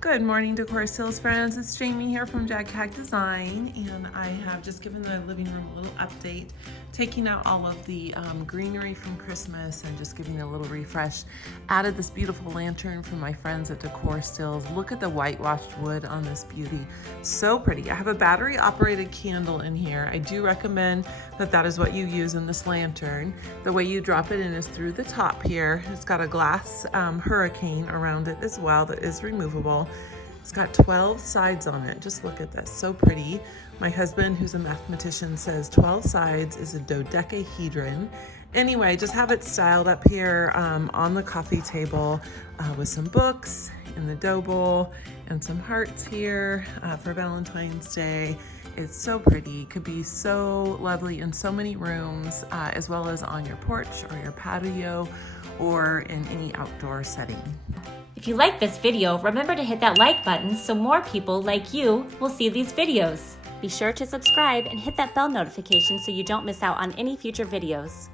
Good morning, Decor Sales friends. It's Jamie here from JagCag Design, and I have just given the living room a little update, taking out all of the greenery from Christmas and just giving a little refresh. Added this beautiful lantern from my friends at Decor Stills. Look at the whitewashed wood on this beauty. So pretty. I have a battery operated candle in here. I do recommend that that is what you use in this lantern. The way you drop it in is through the top here. It's got a glass hurricane around it as well that is removable. It's got 12 sides on it. Just look at this, so pretty. My husband, who's a mathematician, says 12 sides is a dodecahedron. Anyway, just have it styled up here on the coffee table with some books in the dough bowl and some hearts here for Valentine's Day. It's so pretty, could be so lovely in so many rooms, as well as on your porch or your patio or in any outdoor setting. If you like this video, remember to hit that like button so more people like you will see these videos. Be sure to subscribe and hit that bell notification so you don't miss out on any future videos.